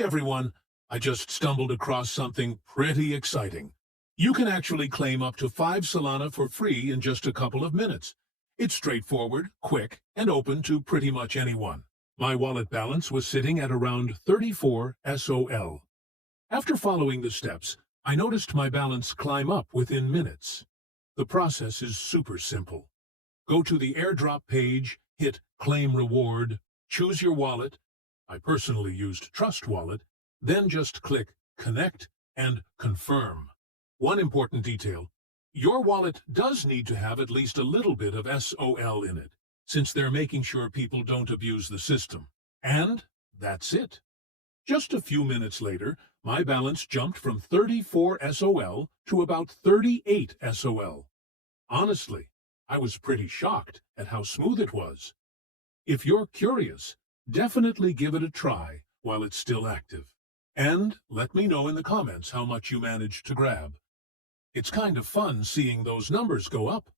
Hey everyone, I just stumbled across something pretty exciting. You can actually claim up to 5 Solana for free in just a couple of minutes. It's straightforward, quick, and open to pretty much anyone. My wallet balance was sitting at around 34 SOL. After following the steps, I noticed my balance climb up within minutes. The process is super simple. Go to the airdrop page, hit Claim Reward, choose your wallet. I personally used Trust Wallet, then just click Connect and Confirm. One important detail, your wallet does need to have at least a little bit of SOL in it, since they're making sure people don't abuse the system. And that's it. Just a few minutes later, my balance jumped from 34 SOL to about 38 SOL. Honestly, I was pretty shocked at how smooth it was. If you're curious, definitely give it a try while it's still active. And let me know in the comments how much you managed to grab. It's kind of fun seeing those numbers go up.